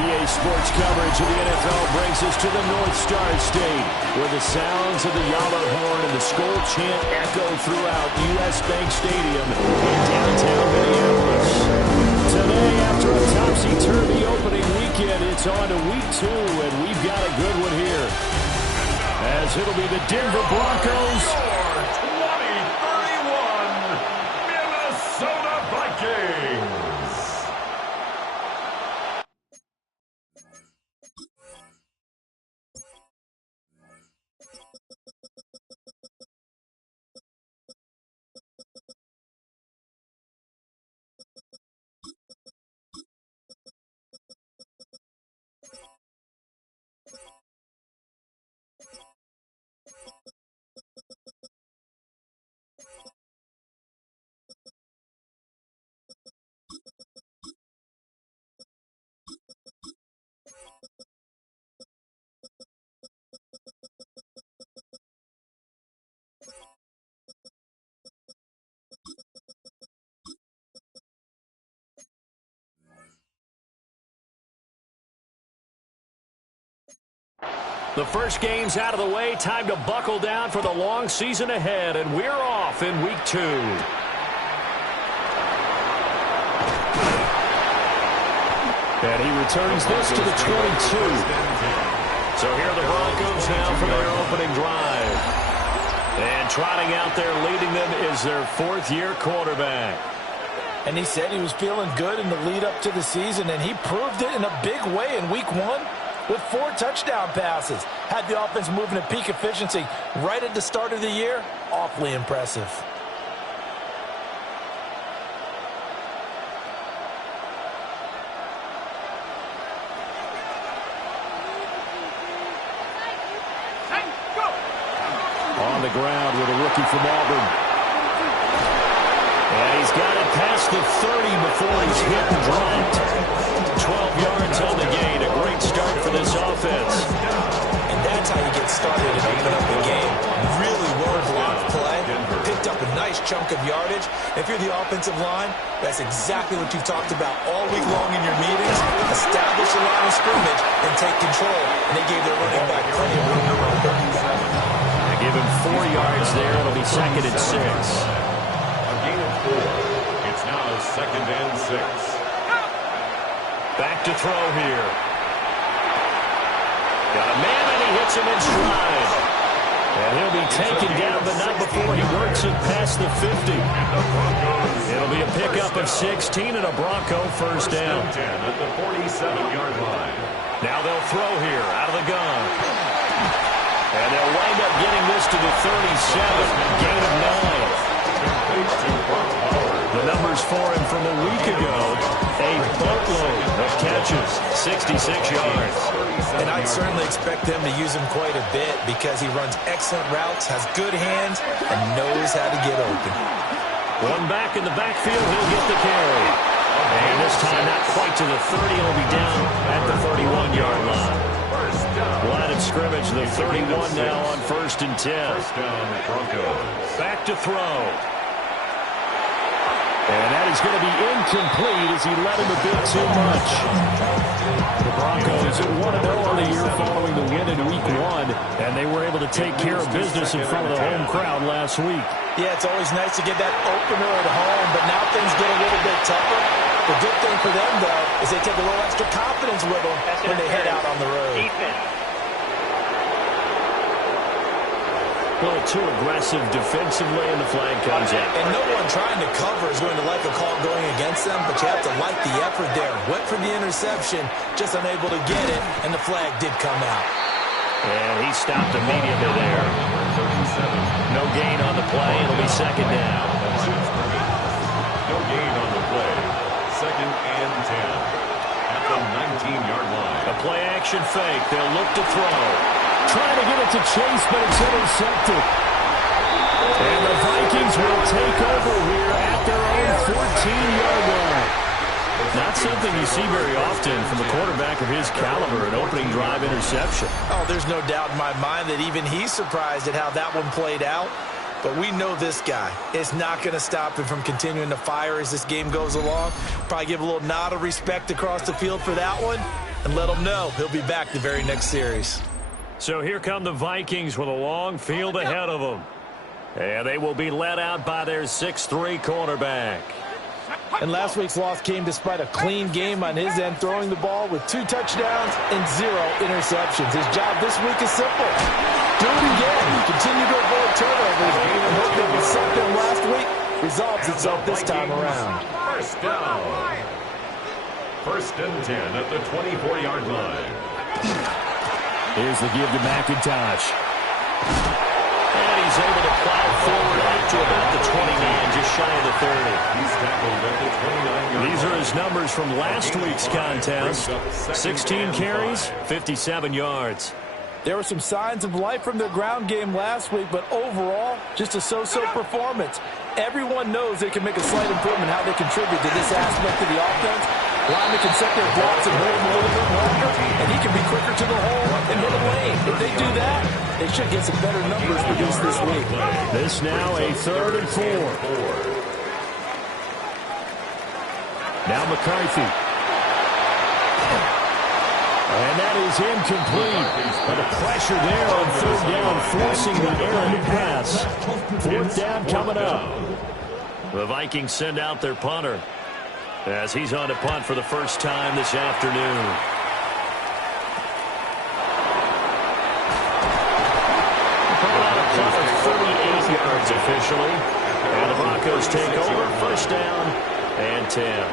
EA Sports coverage of the NFL brings us to the North Star State, where the sounds of the Yalla horn and the Skol chant echo throughout U.S. Bank Stadium in downtown Minneapolis. Today, after a topsy-turvy opening weekend, it's on to week 2, and we've got a good one here. As it'll be the Denver Broncos 20-31 Minnesota Vikings. The first game's out of the way. Time to buckle down for the long season ahead, and we're off in week 2. And he returns this to the 22. So here are the Broncos now for their opening drive. And trotting out there leading them is their 4th-year quarterback. And he said he was feeling good in the lead up to the season, and he proved it in a big way in week 1. With 4 touchdown passes. Had the offense moving at peak efficiency right at the start of the year. Awfully impressive. On the ground with a rookie from Auburn. And he's got it past the 30 before he's hit and dropped. 12 yards on the gain. A great start for this offense. And that's how you get started and open up the game. Really well-blocked play. Picked up a nice chunk of yardage. If you're the offensive line, that's exactly what you've talked about all week long in your meetings. Establish a line of scrimmage and take control. And they gave their running back plenty of room to run. They give him 4 yards there. It'll be 2nd and 6. A gain of 4. It's now 2nd and 6. Back to throw here. Got a man, and he hits him in stride. And he'll be taken down, but not before he works it past the 50. It'll be a pickup of 16 and a Bronco first down. 10 at the 47-yard line. Now they'll throw here out of the gun. And they'll wind up getting this to the 37. Gain of 9. The numbers for him from a week ago, a boatload of catches, 66 yards. And I'd certainly expect them to use him quite a bit because he runs excellent routes, has good hands, and knows how to get open. One back in the backfield, he'll get the carry. And this time not quite to the 30, it'll be down at the 31-yard line. Line of scrimmage, the 31 now on 1st and 10. First down, Broncos. Back to throw. And that is going to be incomplete as he led him a bit too much. The Broncos 1-0 on the year following the win in week 1, and they were able to take care of business in front of the home crowd last week. Yeah, it's always nice to get that opener at home, but now things get a little bit tougher. The good thing for them, though, is they take a little extra confidence with them when they head out on the road. A little too aggressive defensively, and the flag comes out. And no one trying to cover is going to like a call going against them, but you have to like the effort there. Went for the interception, just unable to get it, and the flag did come out. And he stopped immediately there. No gain on the play. It'll be 2nd down. No gain on the play. 2nd and 10 at the 19-yard line. A play-action fake. They'll look to throw. Trying to get it to Chase, but it's intercepted. And the Vikings will take over here at their own 14-yard line. Not something you see very often from a quarterback of his caliber, an opening drive interception. Oh, there's no doubt in my mind that even he's surprised at how that one played out. But we know this guy is not going to stop him from continuing to fire as this game goes along. Probably give a little nod of respect across the field for that one. and let him know he'll be back the very next series. So here come the Vikings with a long field ahead of them. And they will be led out by their 6'3" quarterback. And last week's loss came despite a clean game on his end, throwing the ball with 2 touchdowns and 0 interceptions. His job this week is simple. Do it again. Continue to avoid turnovers. And hope that what set them last week resolves itself this time around. First down. 1st and 10 at the 24-yard line. Here's the give to McIntosh. And he's able to plow forward out to about the 29, just shy of the 30. He's tackled at the 29-yard line. These are his numbers from last week's contest. 16 carries, 57 yards. There were some signs of life from their ground game last week, but overall, just a so-so performance. Everyone knows they can make a slight improvement how they contribute to this aspect of the offense. Linemen can set their blocks and hold them a little bit longer, and he can be quicker to the hole and hit a lane. If they do that, they should get some better numbers produced this week. This now a 3rd and 4. Now McCarthy. And that is incomplete. But the pressure there on 3rd down, forcing the errant pass. 4th down coming up. The Vikings send out their punter as he's on to punt for the first time this afternoon. Punt of 38 yards officially. And the Broncos take over. 1st down and 10.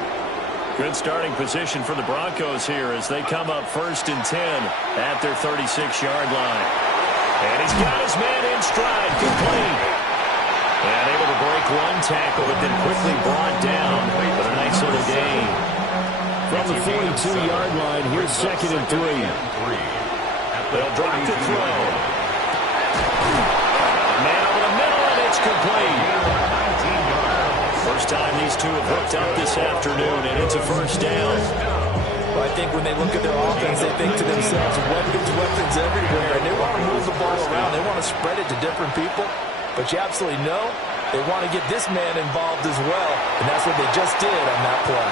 Good starting position for the Broncos here as they come up 1st and 10 at their 36-yard line. And he's got his man in stride, complete. And able to break one tackle, but then quickly brought down with a nice little gain. From the 42-yard line, here's 2nd and 3. They'll drop to throw. Man over the middle, and it's complete. First time these two have hooked up this afternoon, and it's a 1st down. Well, I think when they look at their offense, they think to themselves, weapons everywhere, and they want to move the ball around. They want to spread it to different people, but you absolutely know they want to get this man involved as well, and that's what they just did on that play.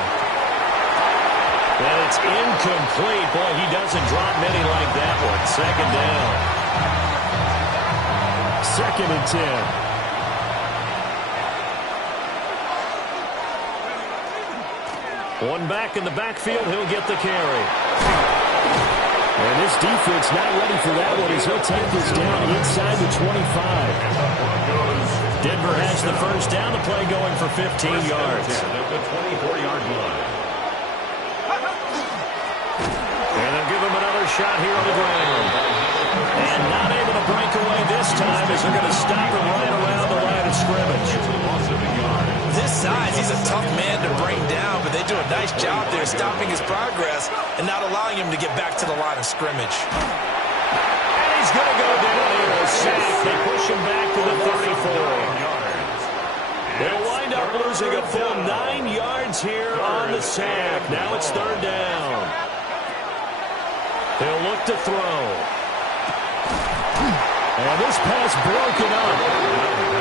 And it's incomplete. Boy, he doesn't drop many like that one. 2nd down. 2nd and 10. One back in the backfield, he'll get the carry. And this defense not ready for that one as he'll take this down inside the 25. Denver has the 1st down, the play going for 15 yards. At the 24-yard line. And they'll give him another shot here on the ground. And not able to break away this time as they're going to stop him right around the line of scrimmage. This size, he's a tough man to bring down, but they do a nice job there stopping his progress and not allowing him to get back to the line of scrimmage. And he's going to go down here. A sack. They push him back to the 34. They'll wind up losing a full 9 yards here on the sack. Now it's 3rd down. They'll look to throw. And this pass broken up.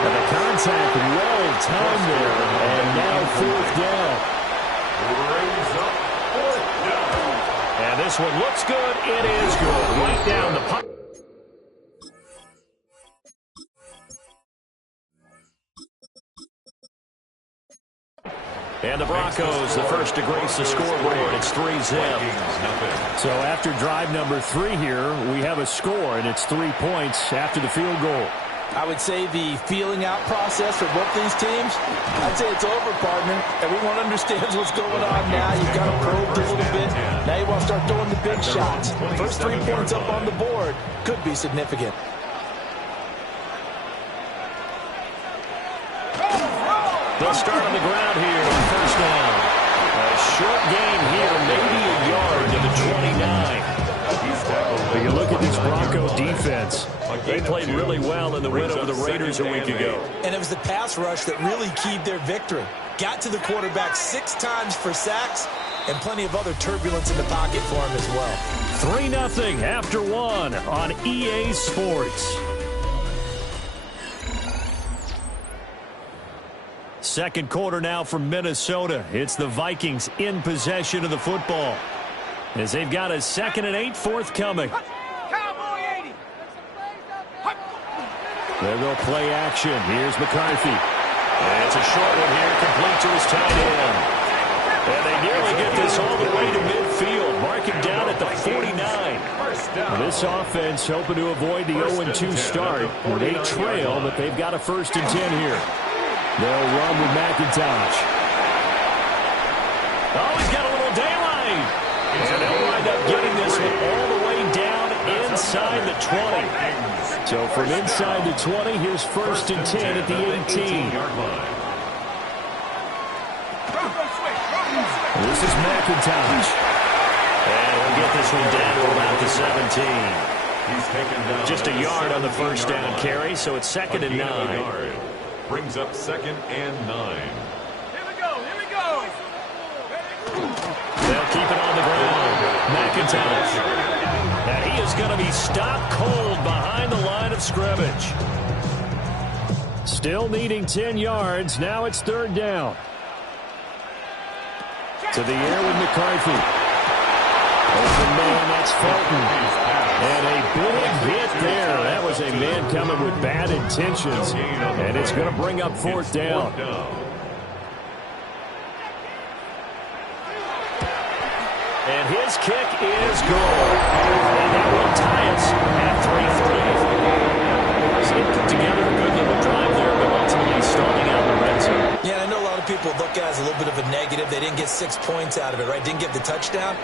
And the contact well timed there. And now 4th down. And this one looks good. It is good. Right down the punt. And the Broncos, the first to grace the scoreboard. It's 3-zip. So after drive number 3 here, we have a score, and it's 3 points after the field goal. I would say the feeling out process for both these teams, I'd say it's over, partner. Everyone understands what's going on now. You've got to probe a little bit. Now you want to start throwing the big shots. First 3 points up on the board could be significant. They'll start on the ground here on 1st down. A short gain here, maybe a yard to the 29. You look at this Bronco defense. They played really well in the win over the Raiders a week ago. And it was the pass rush that really keyed their victory. Got to the quarterback 6 times for sacks and plenty of other turbulence in the pocket for him as well. 3-0 after 1 on EA Sports. Second quarter now from Minnesota. It's the Vikings in possession of the football. as they've got a 2nd and 8 forthcoming. They'll go play action. Here's McCarthy. And it's a short one here, complete to his tight end. And they nearly get this all the way to midfield. Mark him down at the 49. This offense hoping to avoid the 0-2 start. They trail, but they've got a 1st and 10 here. They'll run with McIntosh. Oh, he's got a little daylight. And they'll wind up getting this one all the way down inside the 20. So from inside the 20, here's 1st and 10 at the 18. This is McIntosh. And we'll get this one down to about the 17. Just a yard on the 1st down carry, so it's 2nd and 9. Brings up 2nd and 9. Here we go. They'll keep it on the ground. McIntosh. And he is going to be stopped cold behind the line of scrimmage. Still needing 10 yards. Now it's 3rd down. To the air with McCarthy. Open man, that's Felton. And a big hit there. That was a man coming with bad intentions. And it's going to bring up 4th down. And his kick is good. And that will tie us at 3-3. So they put together a good little drive there, but ultimately stalling out the red zone. Yeah, I know a lot of people look at it as a little bit of a negative. They didn't get 6 points out of it, right? Didn't get the touchdown.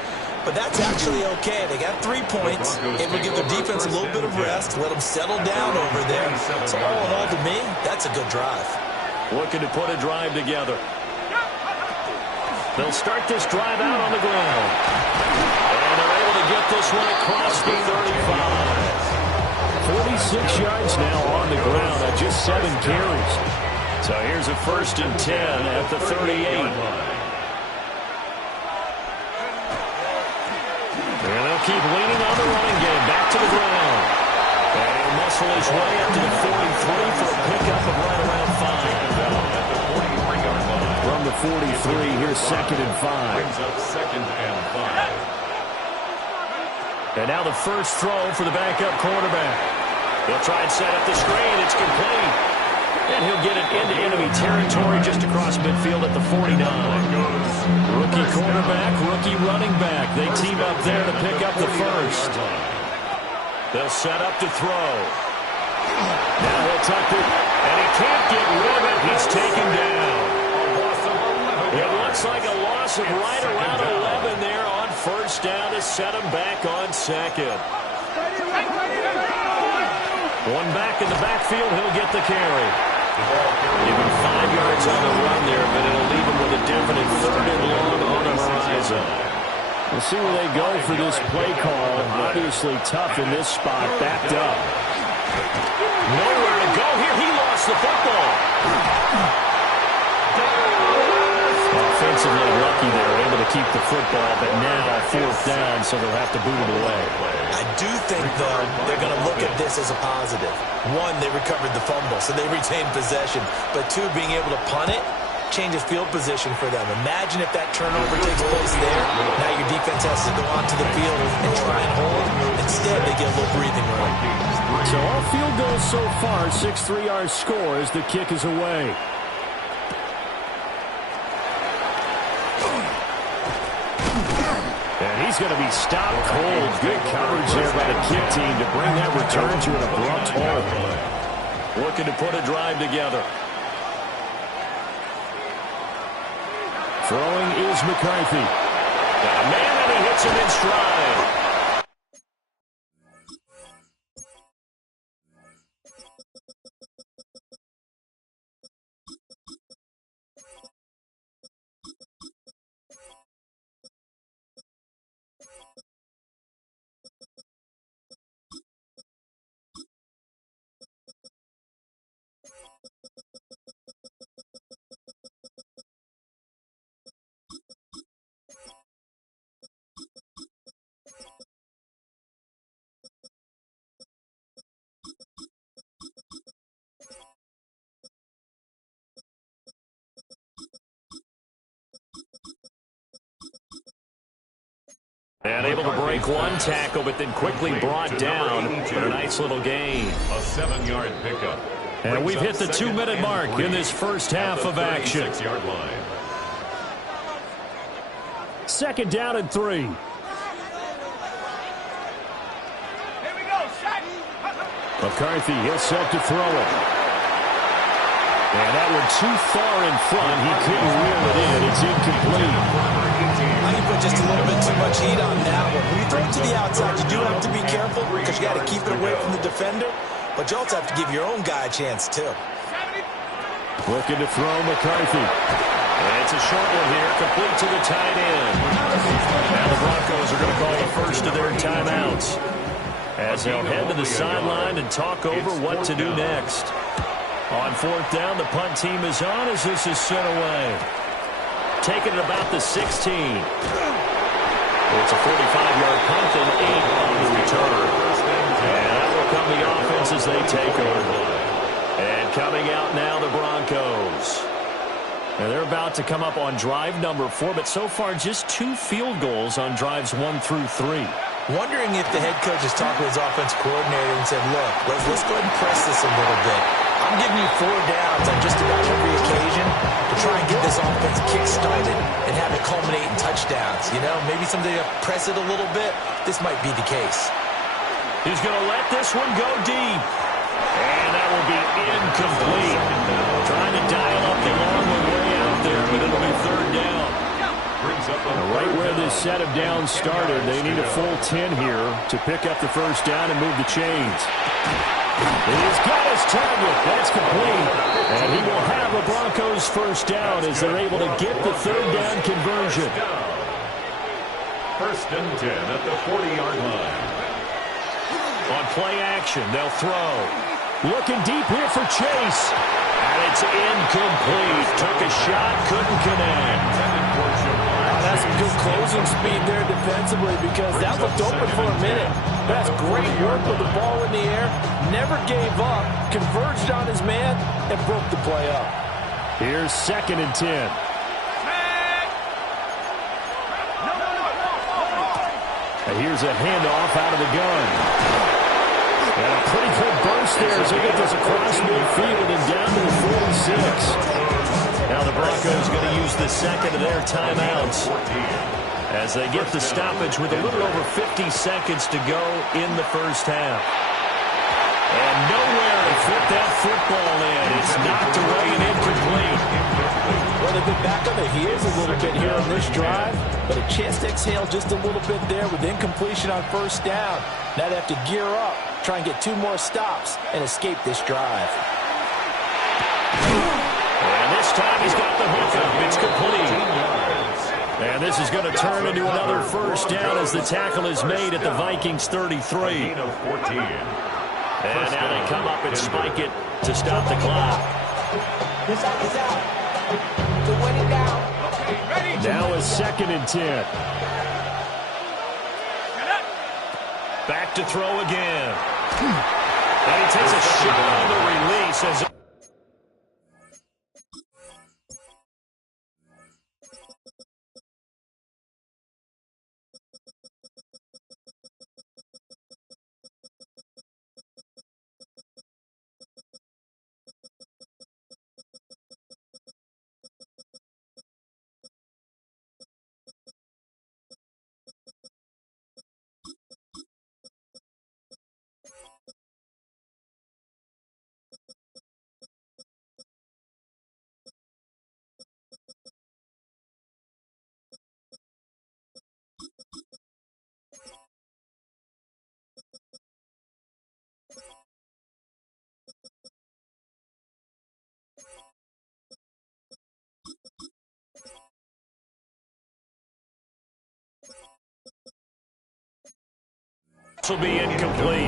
But that's actually okay. They got 3 points. Able to give their defense a little bit of rest. Let them settle down over there. So all in all, to me, that's a good drive. Looking to put a drive together. They'll start this drive out on the ground. And they're able to get this one across the 35. 46 yards now on the ground on just 7 carries. So here's a 1st and 10 at the 38. And they'll keep leaning on the running game. Back to the ground. And he'll muscle his way up to the 43 for a pickup of right around 5. From the 43, here's 2nd and 5. Brings up 2nd and 5. And now the first throw for the backup quarterback. He'll try and set up the screen. It's complete. And he'll get it into enemy territory just across midfield at the 49. Rookie quarterback, rookie running back. They team up there to pick up the 1st. They'll set up to throw. Now he'll tuck it, and he can't get rid of it. He's taken down. It looks like a loss of right around 11 there on 1st down to set him back on 2nd. One back in the backfield, he'll get the carry. Give him 5 yards on the run there, but it'll leave him with a definite 3rd and long on the horizon. We'll see where they go for this play call. Obviously tough in this spot, backed up. Nowhere to go here. He lost the football. Offensively lucky they're able to keep the football, but now 4th down, so they'll have to boot it away. I do think, though, they're going to look at this as a positive. 1, they recovered the fumble, so they retained possession. But 2, being able to punt it changes field position for them. Imagine if that turnover takes place there. Now your defense has to go onto the field and try and hold. Instead, they get a little breathing room. So all field goals so far, 6-3 our score as the kick is away. And he's going to be stopped cold. Good coverage there by the kick team to bring that return to an abrupt halt. Looking to put a drive together. Throwing is McCarthy. Got a man, and he hits him in stride. And able to break one tackle, but then quickly brought down for a nice little gain. A 7-yard pickup. And we've hit the 2-minute mark in this first half of action. 36-yard line. 2nd down and 3. McCarthy, he'll set to throw it. And that one too far in front. He couldn't reel it in. It's incomplete. I think put just a little bit too much heat on that one. When you throw it to the outside, you do have to be careful because you got to keep it away from the defender. But you also have to give your own guy a chance, too. Looking to throw McCarthy. And it's a short one here, complete to the tight end. Now the Broncos are going to call the first of their timeouts as they'll head to the sideline and talk over what to do next. On 4th down, the punt team is on as this is sent away. Taking it about the 16. It's a 45-yard punt and 8 on the return. And that will come the offense as they take over. And coming out now, the Broncos. And they're about to come up on drive number 4, but so far just 2 field goals on drives 1 through 3. Wondering if the head coach has talked with his offense coordinator and said, look, let's go ahead and press this a little bit. I'm giving you 4 downs on just about every occasion to try and get this offense kick-started and have it culminate in touchdowns. You know, maybe someday to press it a little bit. This might be the case. He's going to let this one go deep. And that will be incomplete. Trying to dial up the long one way out there, but it'll be 3rd down. Right where this set of downs started, they need a full 10 here to pick up the first down and move the chains. He's got his target. That's complete. And he will have the Broncos first down as they're able to get the 3rd down conversion. 1st and 10 at the 40-yard line. On play action, they'll throw. Looking deep here for Chase. And it's incomplete. Took a shot, couldn't connect. That's some good closing speed there defensively because that looked open for a minute. That's great work with the ball in the air. Never gave up, converged on his man, and broke the play up. Here's 2nd and 10. And here's a handoff out of the gun. And a pretty good burst there as they get this across midfield and down to the 46. Now the Broncos going to use the 2nd of their timeouts as they get the stoppage with a little over 50 seconds to go in the first half. And nowhere to fit that football in. It's knocked away and incomplete. Well, they've been back on their heels a little bit here on this drive, but a chance to exhale just a little bit there with incompletion on 1st down. Now they have to gear up, try and get 2 more stops, and escape this drive. This time he's got the hookup. It's complete. And this is going to turn into another first down as the tackle is made at the Vikings 33. And now they come up and spike it to stop the clock. Now a 2nd and 10. Back to throw again. And he takes a shot on the release as will be incomplete.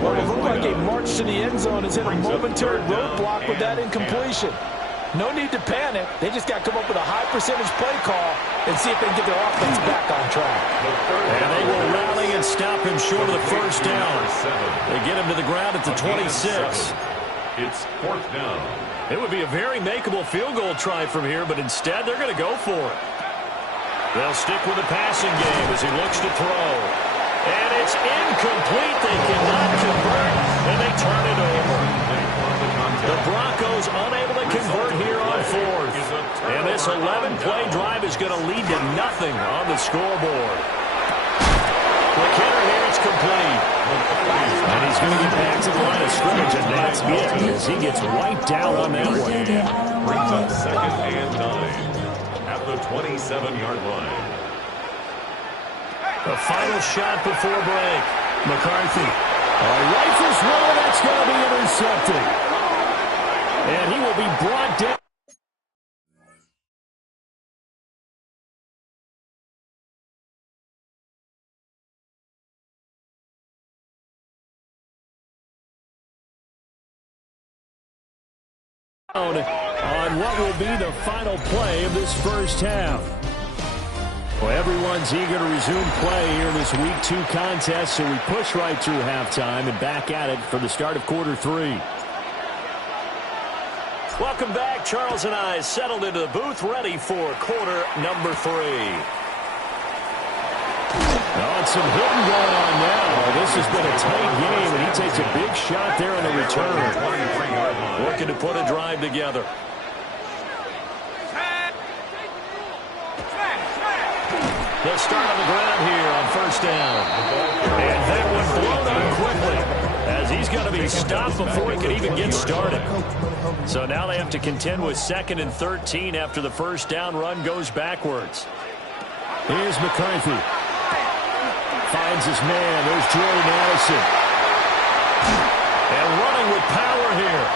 Well, it looked like a march to the end zone has hit a momentary roadblock with that incompletion. No need to panic. They just got to come up with a high percentage play call and see if they can get their offense back on track. And they will rally and stop him short of the first down. They get him to the ground at the 26. It's 4th down. It would be a very makeable field goal try from here, but instead they're going to go for it. They'll stick with the passing game as he looks to throw. And it's incomplete. They cannot convert, and they turn it over. The Broncos unable to convert here on fourth. And this 11-play drive is going to lead to nothing on the scoreboard. McKinnon here, it's complete. And he's going to get back to the line of scrimmage, and that's it as he gets wiped out on that one. Brings up 2nd and 9 at the 27-yard line. The final shot before break. McCarthy. A rifle throw, that's going to be intercepted. And he will be brought down. On what will be the final play of this first half. Well, everyone's eager to resume play here in this Week 2 contest, so we push right through halftime and back at it for the start of quarter 3. Welcome back. Charles and I settled into the booth, ready for quarter number 3. Oh, and some hitting going on now. This has been a tight game, and he takes a big shot there on the return. Looking to put a drive together. They'll start on the ground here on first down. And that one blown up quickly as he's going to be stopped before he can even get started. So now they have to contend with 2nd and 13 after the first down run goes backwards. Here's McCarthy. Finds his man. There's Jordan Addison. And running with power here.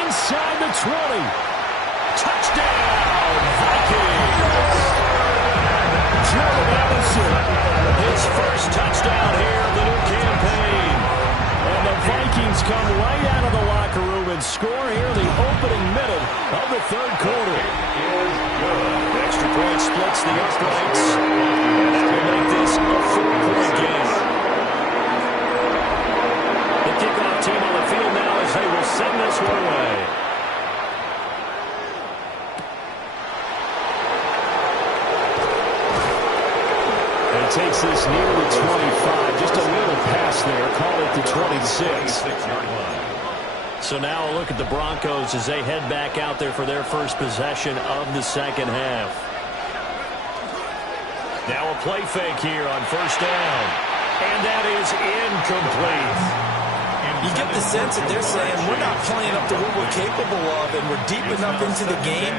Inside the 20. Touchdown, Vikings. Jordan Addison, his first touchdown here of the new campaign. And the Vikings come right out of the locker room and score here in the opening minute of the third quarter. Extra point splits the uprights. And that will make this a 4-point game. The kickoff team on the field now as they will send this one away. Takes this near the 25. Just a little pass there. Call it the 26. So now a look at the Broncos as they head back out there for their first possession of the second half. Now a play fake here on first down. And that is incomplete. You get the sense that they're saying we're not playing up to what we're capable of, and we're deep enough into the game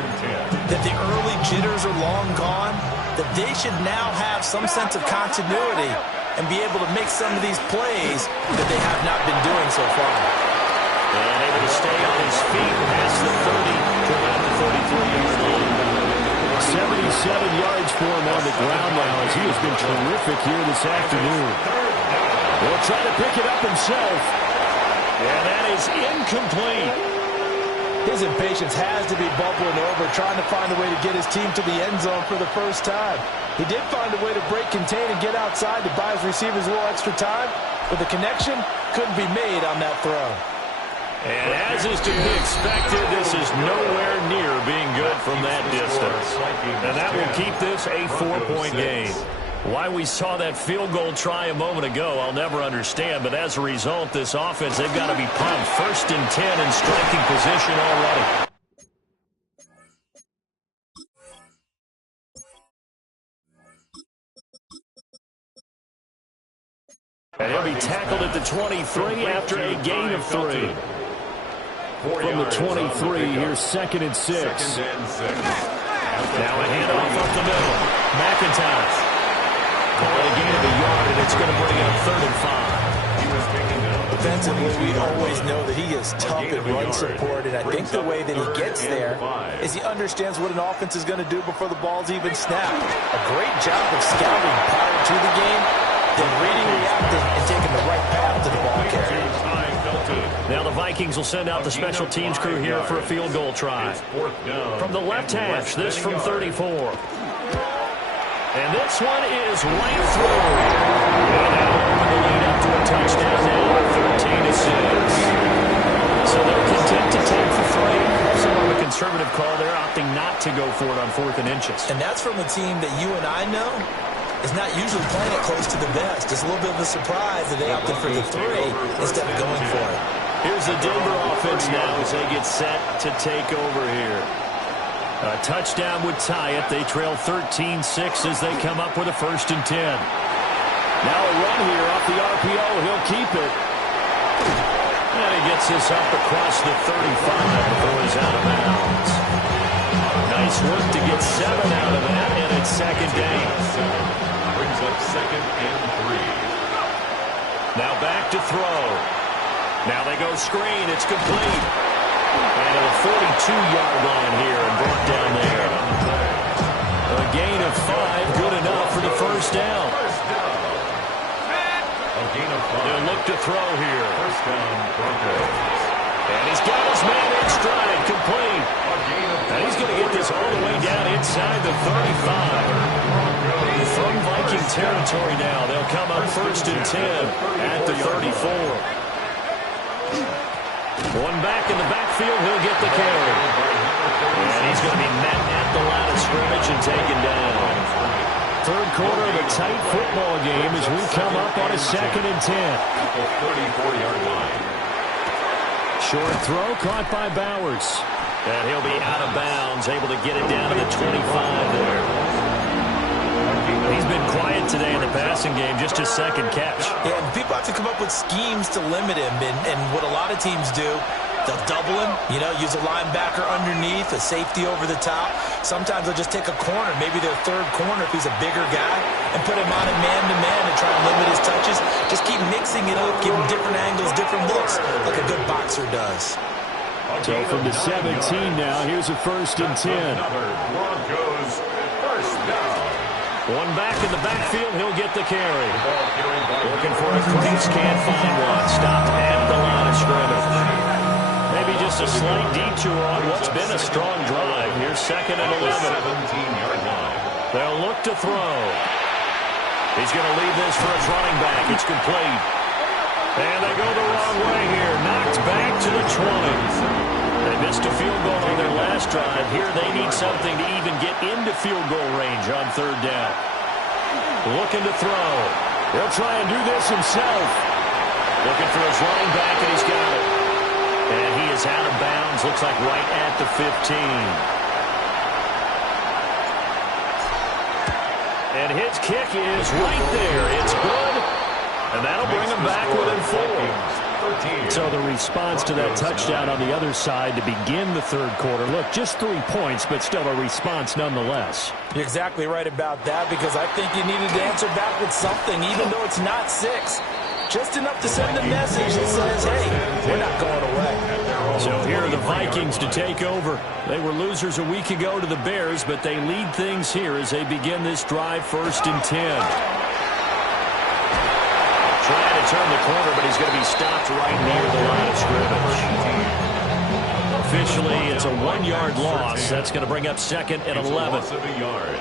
that the early jitters are long gone, that they should now have some sense of continuity and be able to make some of these plays that they have not been doing so far. And able to stay on his feet past the 30 to about the 33-yard line. 77 yards for him on the ground now as he has been terrific here this afternoon. He'll try to pick it up himself. And that is incomplete. His impatience has to be bubbling over, trying to find a way to get his team to the end zone for the first time. He did find a way to break contain and get outside to buy his receivers a little extra time, but the connection couldn't be made on that throw. And as is to be expected, this is nowhere near being good from that distance. And that will keep this a 4-point game. Why we saw that field goal try a moment ago, I'll never understand. But as a result, this offense, they've got to be pumped. 1st and 10 in striking position already. And he'll be tackled at the 23 after a gain of 3. From the 23, here's 2nd and 6. Now a handoff up the middle. McIntyre. Call it a gain of a yard, and it's going to bring up 3rd and 5. Defensively, we always know that he is tough in run support, and I think the way that he gets there is he understands what an offense is going to do before the ball's even snapped. A great job of scouting prior to the game, then reading, reacting, and taking the right path to the ball carrier. Now the Vikings will send out the special teams crew here for a field goal try. From the left hash, this from 34. And this one is right through. And now open the lead up to a touchdown now, 13-6. So they're content to take the 3. Somewhat of a concern conservative call there, opting not to go for it on 4th and inches. And that's from a team that you and I know is not usually playing it close to the vest. It's a little bit of a surprise that they opted for the 3 instead of going for it. Here's the Denver offense now as they get set to take over here. A touchdown would tie it. They trail 13-6 as they come up with a 1st and 10. Now a run here off the RPO. He'll keep it. And he gets this up across the 35 before he's out of bounds. Nice work to get 7 out of that, and it's 2nd down. Brings up 2nd and 3. Now back to throw. Now they go screen. It's complete. And at the 42-yard line here and brought down there. A gain of 5, good enough for the 1st down. A gain of 5. They'll look to throw here. 1st down, Broncos. And he's got his man in stride, complete. And he's going to get this all the way down inside the 35. From Viking territory now, they'll come up 1st and 10 at the 34. One back in the backfield, he'll get the carry. And he's going to be met at the line of scrimmage and taken down. 3rd quarter of a tight football game as we come up on a 2nd and 10. At the 34-yard line. Short throw caught by Bowers. And he'll be out of bounds, able to get it down to the 25 there. He's been quiet today in the passing game, just his 2nd catch. Yeah, and people have to come up with schemes to limit him. And what a lot of teams do, they'll double him, use a linebacker underneath, a safety over the top. Sometimes they'll just take a corner, maybe their 3rd corner if he's a bigger guy, and put him on a man-to-man and try and limit his touches. Just keep mixing it up, give him different angles, different looks, like a good boxer does. So from the 17 now, here's a 1st and 10. Broncos, 1st down. One back in the backfield, he'll get the carry. Looking for a crease, can't find one. Stopped at the line of scrimmage. Maybe just a slight detour on what's been a strong drive. Here's 2nd and 11. 17-yard line. They'll look to throw. He's going to leave this for his running back. It's complete. And they go the wrong way here. Knocked back to the 20. They missed a field goal on their last drive. Here they need something to even get into field goal range on 3rd down. Looking to throw. He'll try and do this himself. Looking for his running back, and he's got it. And he is out of bounds. Looks like right at the 15. And his kick is right there. It's good. And that'll bring him back within 4. So the response to that touchdown on the other side to begin the 3rd quarter. Look, just 3 points, but still a response nonetheless. You're exactly right about that, because I think you needed to answer back with something, even though it's not 6. Just enough to send a message that says, hey, we're not going away. So here are the Vikings to take over. They were losers a week ago to the Bears, but they lead things here as they begin this drive 1st and 10. Trying to turn the corner, but he's going to be stopped right near the line of scrimmage. Officially, it's a 1-yard loss. That's going to bring up 2nd and 11. Loss of a yard.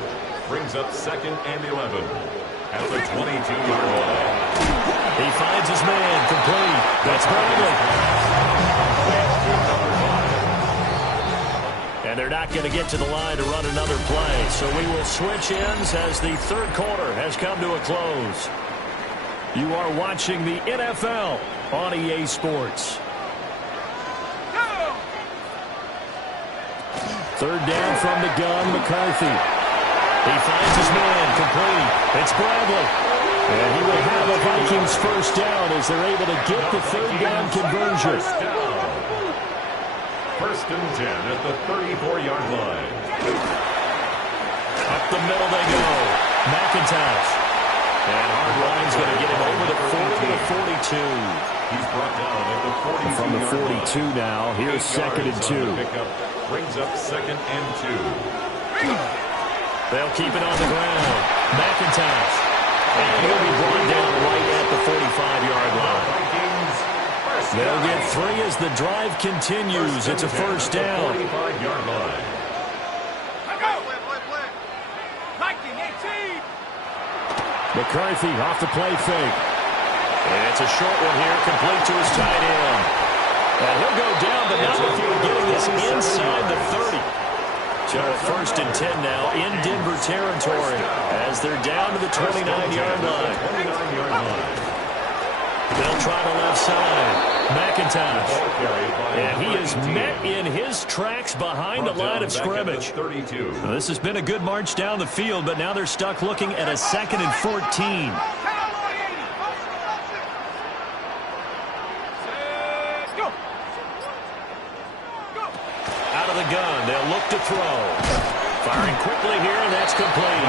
Brings up 2nd and 11 at the 22-yard line. He finds his man, complete. That's Bradley. And they're not going to get to the line to run another play. So we will switch ends as the 3rd quarter has come to a close. You are watching the NFL on EA Sports. 3rd down from the gun, McCarthy. He finds his man, complete. It's Bradley. And he will have a Vikings 1st down as they're able to get the 3rd down conversion. 1st and 10 at the 34-yard line. Up the middle they go. McIntosh. And Hardline's going to get him over the 40 to the 42. He's brought down at the 42. From the 42 now, here's 2nd and 2. Brings up 2nd and 2. They'll keep it on the ground. McIntosh. And he'll be brought down right at the 45-yard line. They'll get 3 as the drive continues. It's a 1st down. 45-yard line. McCarthy off the play fake. And it's a short one here, complete to his tight end. And he'll go down, but not before getting this inside the 30. So a 1st and 10 now in Denver territory as they're down to the 29-yard line. They'll try the left side. McIntosh. And he is met in his tracks behind the line of scrimmage. Well, this has been a good march down the field, but now they're stuck looking at a 2nd and 14. Out of the gun, they'll look to throw. Firing quickly here, and that's complete.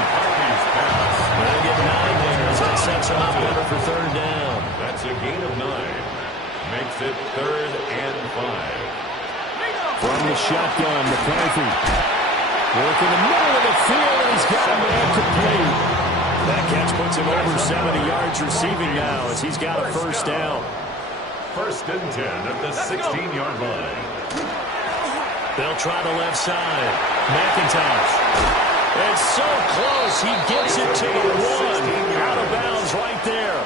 They'll get 9 there as that sets them up better for 3rd down. That's a gain of 9. Makes it 3rd and 5. From the shotgun, McCarthy. Work in the middle of the field, and he's got a man complete. That catch puts him over 70 yards receiving now as he's got a 1st down. 1st and 10 at the 16-yard line. They'll try the left side. McIntosh. It's so close. He gets it to the 1. Out of bounds right there.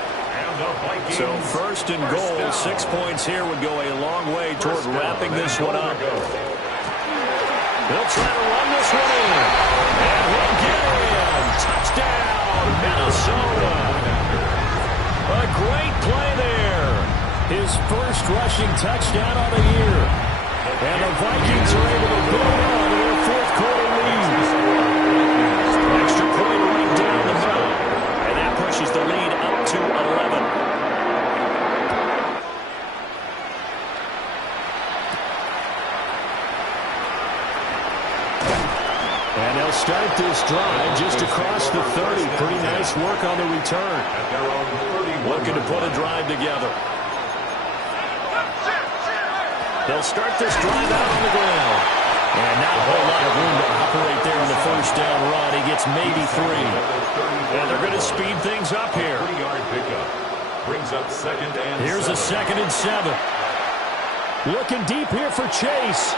So 1st and goal. 6 points here would go a long way toward wrapping this one up. They'll try to run this one in. And he'll get in. Touchdown, Minnesota. A great play there. His 1st rushing touchdown on the year. And the Vikings are able to build on to their 4th quarter lead. Extra point right down the middle. And that pushes the lead up to 11. And they'll start this drive just across the 30. Pretty nice work on the return. Looking to put a drive together. They'll start this drive out on the ground. And not a whole lot of room to operate there on the 1st down run. He gets maybe 3. And they're going to speed things up here. 3-yard pickup. Brings up 2nd and 7. Here's a 2nd and 7. Looking deep here for Chase.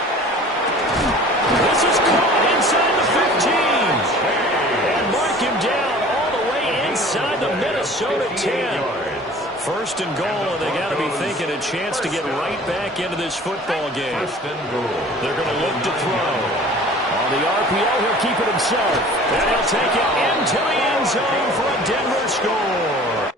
This is caught inside the 15. And mark him down all the way inside the Minnesota 10. 1st and goal, and they got to be thinking a chance to get right back into this football game. 1st and goal. They're going to look to throw. On the RPO, he'll keep it himself. And he'll take it into the end zone for a Denver score.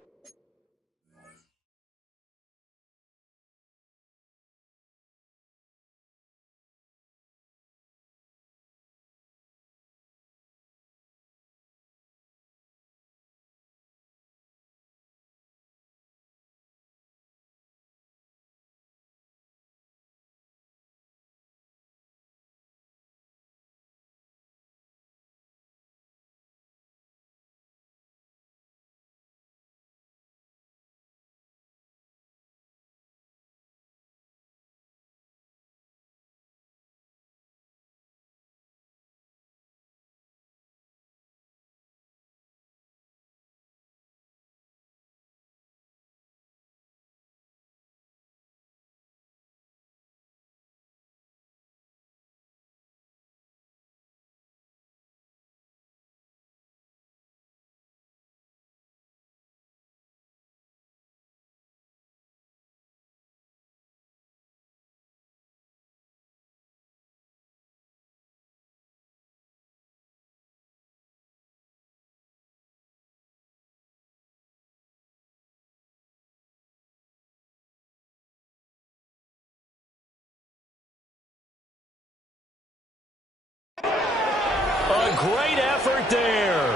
A great effort there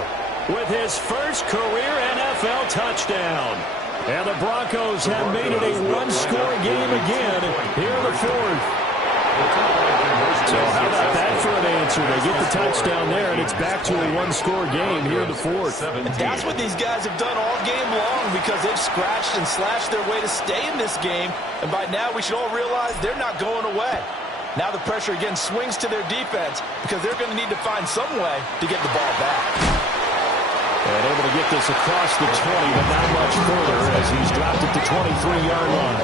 with his 1st career NFL touchdown. And the Broncos have made it a 1-score game again here in the 4th. So how about that for an answer? They get the touchdown there, and it's back to a 1-score game here in the 4th. And that's what these guys have done all game long because they've scratched and slashed their way to stay in this game. And by now we should all realize they're not going away. Now the pressure again swings to their defense because they're going to need to find some way to get the ball back. And able to get this across the 20, but not much further as he's dropped at the 23-yard line.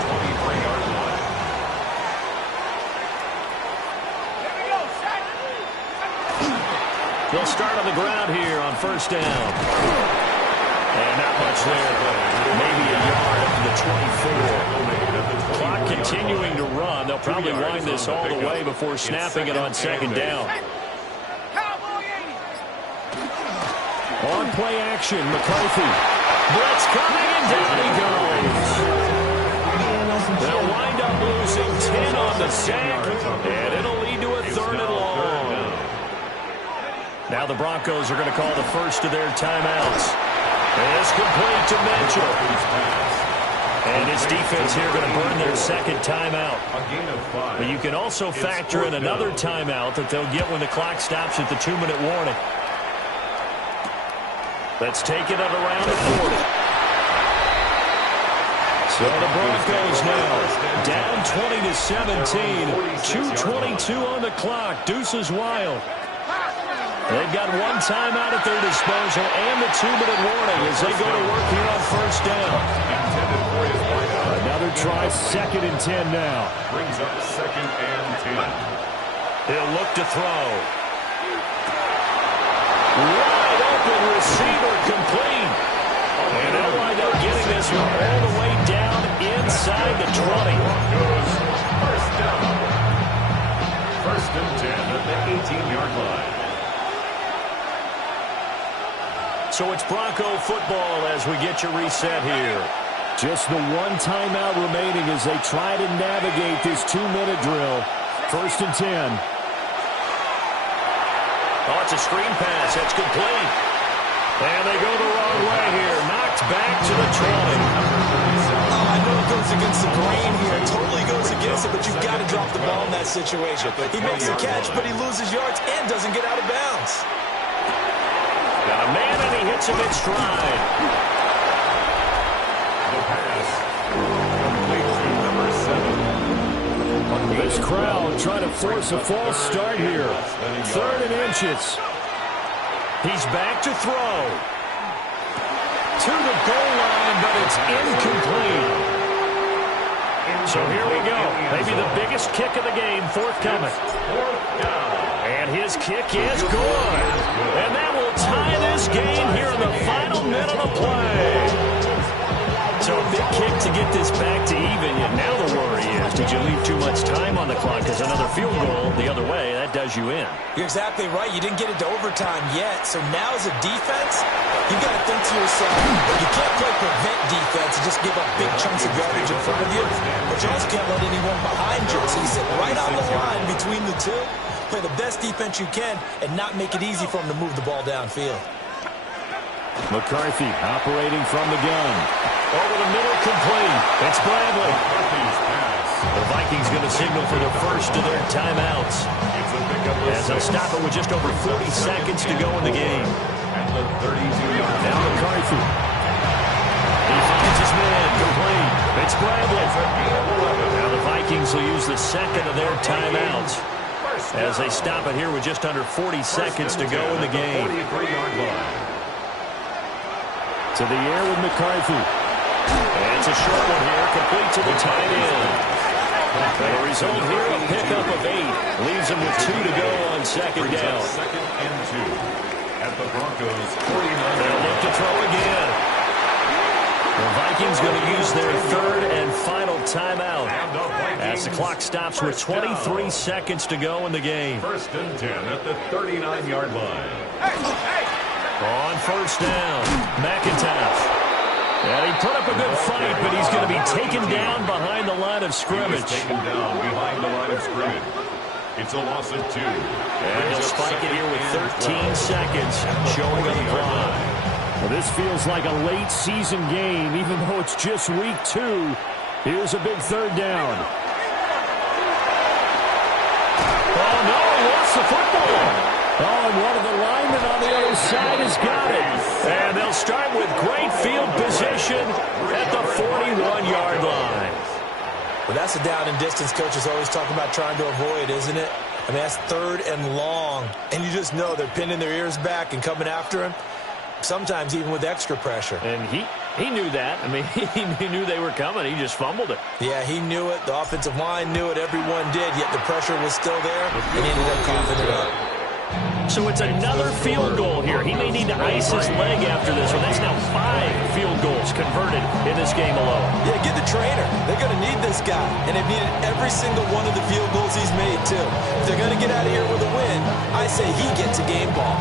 They'll start on the ground here on 1st down. And not much there. Maybe a yard up to the 24. Clock continuing to run. They'll probably wind this all the way before snapping it on 2nd down. On play action, McCarthy. Blitz coming, and down he goes. They'll wind up losing 10 on the sack, and it'll lead to a 3rd and long. Now the Broncos are going to call the first of their timeouts. It's complete to Mitchell. And his defense here going to burn their 2nd timeout. But you can also factor in another timeout that they'll get when the clock stops at the 2-minute warning. Let's take it at around the 40. So the Broncos now down 20-17. 2:22 on the clock. Deuces wild. They've got one timeout at their disposal and the 2-minute warning as they go to work here on 1st down. Another try, 2nd and 10 now. Brings up 2nd and 10. He'll look to throw. Wide open receiver complete. And they'll wind up getting this one all the way down inside the 20. First down. 1st and 10 at the 18-yard line. So it's Bronco football as we get you reset here. Just the one timeout remaining as they try to navigate this 2-minute drill. 1st and 10. Oh, it's a screen pass. That's complete. And they go the wrong way here. Knocked back to the 20. Oh, I know it goes against the grain here. It totally goes against it, but you've got to drop the ball in that situation. He makes a catch, but he loses yards and doesn't get out of bounds. Got a man, and he hits him in stride. The pass. Complete to number 7. This crowd trying to force a false start here. 3rd and inches. He's back to throw. To the goal line, but it's incomplete. So here we go. Maybe the biggest kick of the game forthcoming. 4th down. And his kick is good. And that will tie this game here in the final minute of play. So a big kick to get this back to even. And now the worry is, did you leave too much time on the clock? Because another field goal the other way, that does you in. You're exactly right. You didn't get it to overtime yet. So now as a defense, you've got to think to yourself, you can't play prevent defense and just give up big chunks of yardage in front of you. But you also can't let anyone behind you. So you sit right on the line between the two. Play the best defense you can and not make it easy for them to move the ball downfield. McCarthy operating from the gun. Over the middle, complete. It's Bradley. The Vikings going to signal for the first of their timeouts. As they'll stop it with just over 40 seconds to go in the game. Now McCarthy. He finds his man, complete. It's Bradley. Now the Vikings will use the 2nd of their timeouts as they stop it here with just under 40 seconds to go in the game. To the air with McCarthy. And it's a short one here, complete to the tight end. The result here, a pickup of 8. Leaves him with 2 to go on 2nd down. 2nd and 2 at the Broncos 49. They'll look to throw again. The Vikings going to use their 3rd and final timeout as the clock stops with 23 seconds to go in the game. 1st and 10 at the 39-yard line. On 1st down, McIntosh. And he put up a good fight, but he's going to be taken down behind the line of scrimmage. Taken down behind the line of scrimmage. It's a loss of 2. And he'll spike it here with 13 seconds showing on the clock. Well, this feels like a late season game, even though it's just week 2. Here's a big 3rd down. Oh, no, he lost the football. Oh, and one of the linemen on the other side has got it. And they'll start with great field position at the 41-yard line. Well, that's a down and distance coaches always talk about trying to avoid, isn't it? I mean, that's 3rd and long. And you just know they're pinning their ears back and coming after him, sometimes even with extra pressure. And he knew that. I mean, he knew they were coming. He just fumbled it. Yeah, he knew it. The offensive line knew it. Everyone did, yet the pressure was still there, and he ended up coughing it up. So it's another field goal here. He may need to ice his leg after this one. That's now 5 field goals converted in this game alone. Yeah, get the trainer. They're going to need this guy. And they've needed every single one of the field goals he's made, too. If they're going to get out of here with a win, I say he gets a game ball.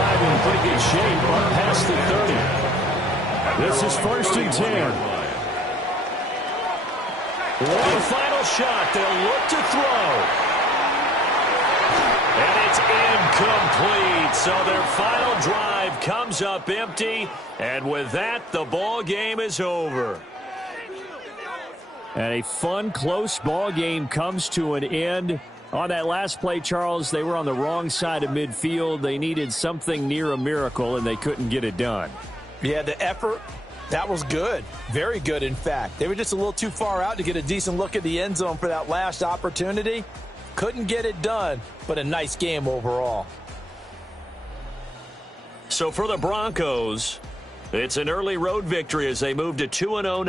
drive in pretty good shape, up past the 30. This is 1st and 10. One final shot. They'll look to throw. And it's incomplete. So their final drive comes up empty. And with that, the ball game is over. And a fun, close ball game comes to an end. On that last play, Charles, they were on the wrong side of midfield. They needed something near a miracle, and they couldn't get it done. Yeah, the effort, that was good. Very good, in fact. They were just a little too far out to get a decent look at the end zone for that last opportunity. Couldn't get it done, but a nice game overall. So for the Broncos, it's an early road victory as they move to 2-0 now.